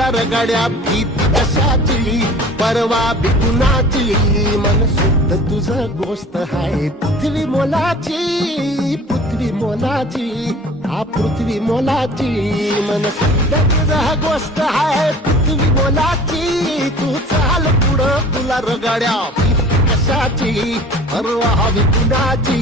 तुला रगड्या भीती कशाची परवा बिकुनाची मन शुद्ध तुझं गोष्ट आहे पृथ्वी मोलाची पृथ्वी मोलाची हा पृथ्वी मोलाची. मन शुद्ध तुझ गोष्ट आहे पृथ्वी मोलाची तू चाल पुढं. तुला रगाड्या भीती कशाची? परवा बिकुनाची